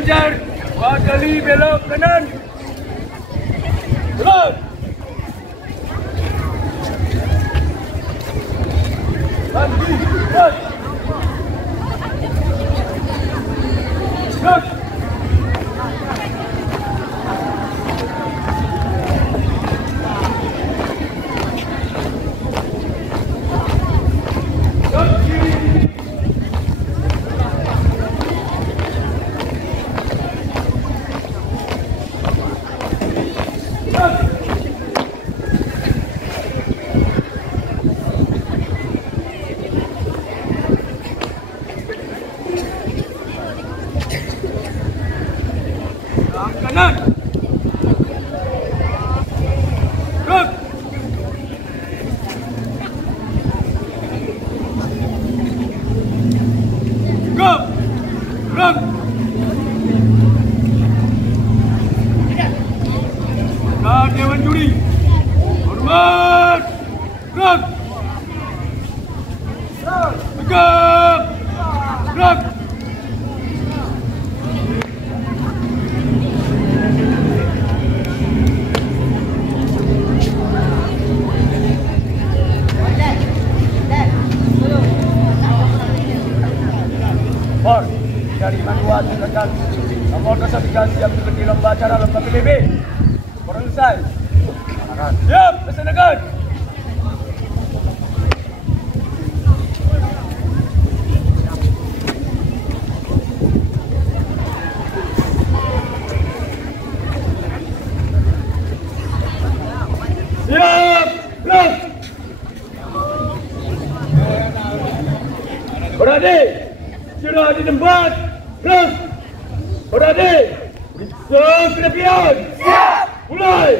banjar, 2 kali belok kanan. Terus. Lagi, terus. Terus. Kanan. Gerak. Gerak. Gerak. Nah, Dewan Juri. Hormat. Gerak. Tegak. Gerak. Dari Manua silakan. Nomor 03 siap mengikuti lomba acara lomba PBB. Korang selesai. Siap, laksanakan. Siap, gerak. Berada. Sudah di tempat. Terus. Berada. Bisa kedepian. Siap. Mulai.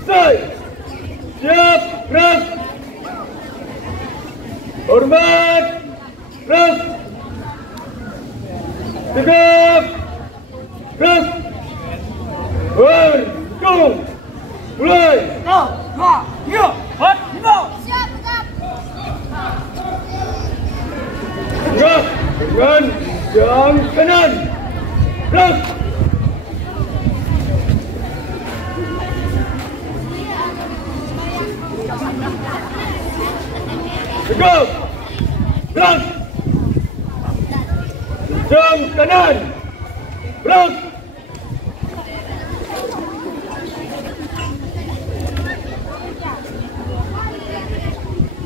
Selesai. Siap. Terus. Hormat. Terus. Tegak. Terus. Berhitung. Mulai. 1, 2, 3, 4, 5. Siap, tetap. Gerak dengan jam kanan. Terus. Tegak. Terus. Jam kanan. Terus.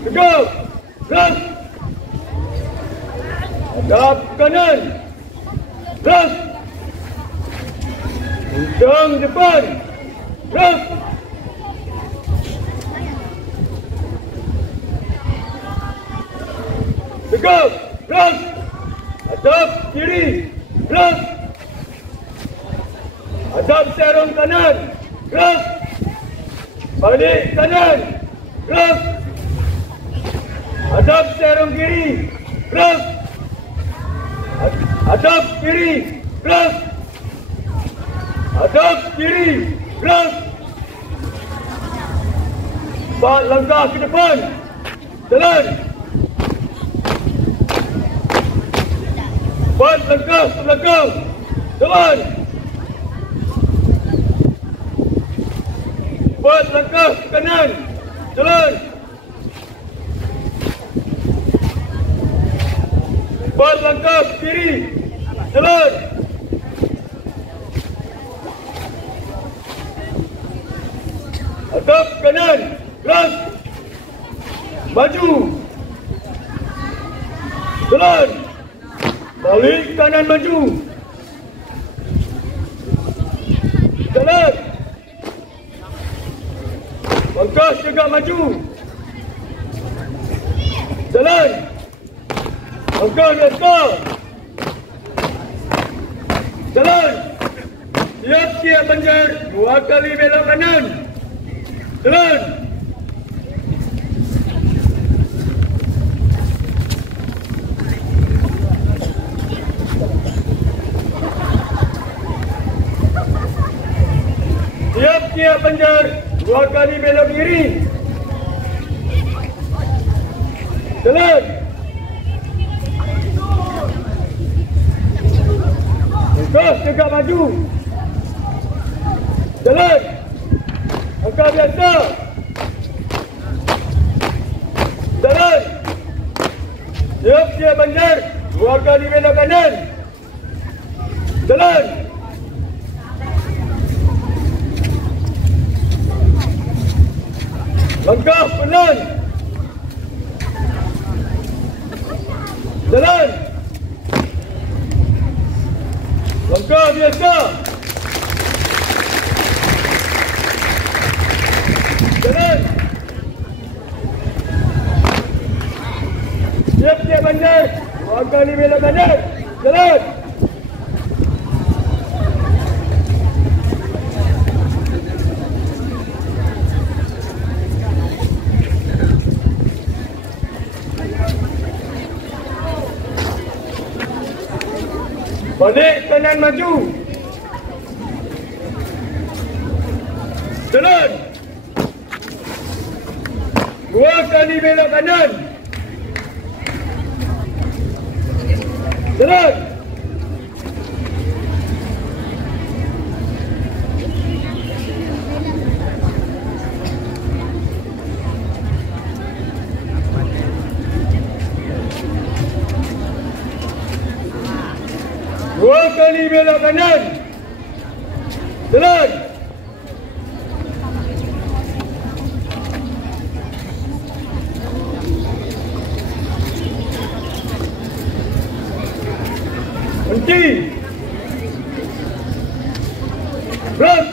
Tegak. Terus. Hadap kanan. Terus. Hujung depan. Terus. Tegak. Terus. Hadap kiri. Terus. Hadap serong kanan. Terus. Balik kanan. Terus. Hadap serong kiri. Terus. Hadap kiri. Terus. Hadap kiri. Terus. 4 langkah ke depan. Jalan. 4 langkah ke belakang. Jalan. 4 langkah ke kanan. Jalan. 4 langkah ke kiri. Jalan. Hadap kanan. Terus. Maju. Jalan. Balik kanan maju. Jalan. Langkah tegak maju. Jalan. Langkah langkah. Jalan. Siap-siap banjar. 2 kali belok kanan. Jalan. Siap-siap banjar. 2 kali belok kiri. Jalan. Terus tegak maju. Jalan. Angka biasa. Jalan. Siap siap banjar. 2 kali belok kanan. Jalan. Langkah pelan. Jalan. Langkah biasa. Jalan. Siap-siap bandar. 2 kali belok kanan. Jalan. Balik kanan maju. Jalan. 2 kali belok kanan. Jalan. Dua kali belok kanan. Jalan. Berhenti. Berat.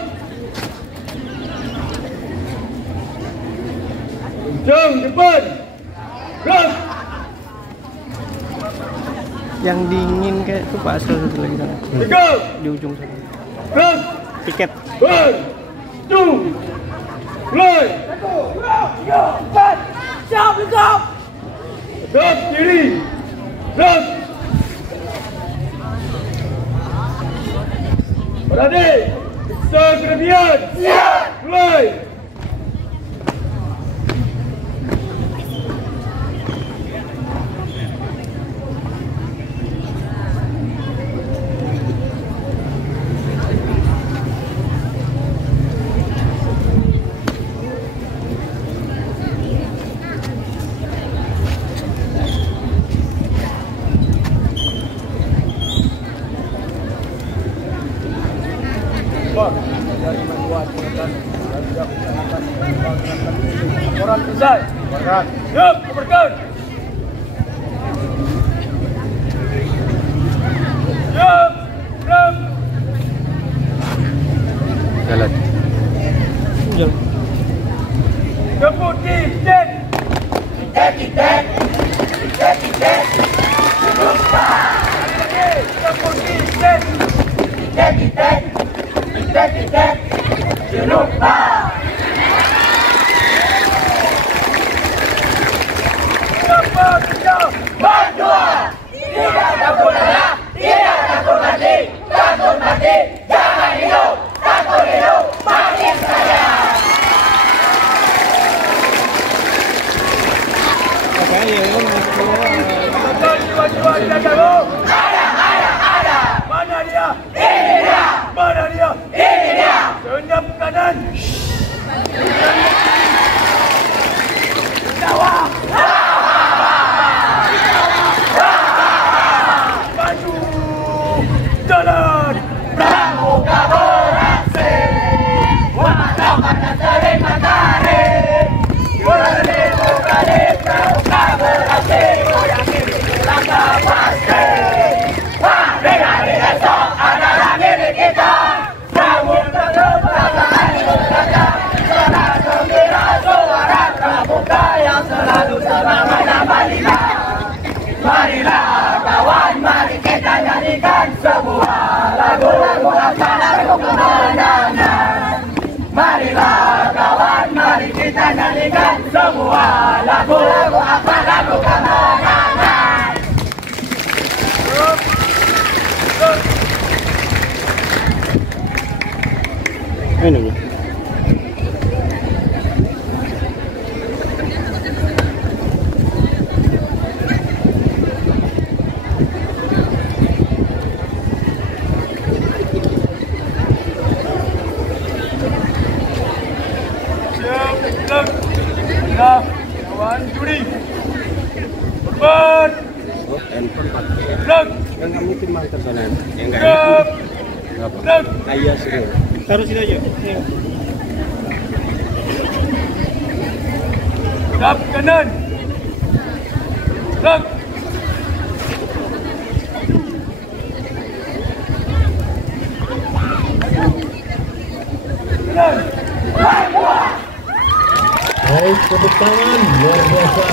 Kencang depan. Berat. Yang dingin kayak itu Pak Asal satu lagi sana. Di ujung sana. Berat. Tiket. 1, 2, mulai. Siap, siap. Berat kiri. Berat. Berada. Periksa kelebihan. Siap. Mulai. Laporan selesai. Siap, laporkan. Siap, siap. Jalan. Jalan. Jemput tiket. Tiket. Lupa. Jemput tiket. Tiket. Lupa. Berdua, tidak takut lelah, tidak takut mati, jangan hidup, takut hidup, mati saja. Betul jiwa-jiwa di belakangmu. Ada. Mana dia? Ini dia. Mana dia? Ini dia. Senyap kanan. Jawab. Jalan pramuka beraksi, walau mana sering matahari, berlibuka di pramuka beraksi, goyang ini langkah pasti. Hari esok adalah milik kita, pramuka kebanggaan Indonesia, suara gembira suara pramuka yang selalu semangat dan bangga. Marilah kawan, mari kita nyanyikan sebuah lagu-lagu apa lagu kemenangan. Marilah kawan, mari kita nyanyikan sebuah lagu-lagu apa lagu kemenangan. Ini. Gerak. Gerak. Ayah suruh. Taruh sini aja. Nih. Gerak kanan. Gerak. Kanan. Baik, tepuk tangan luar biasa.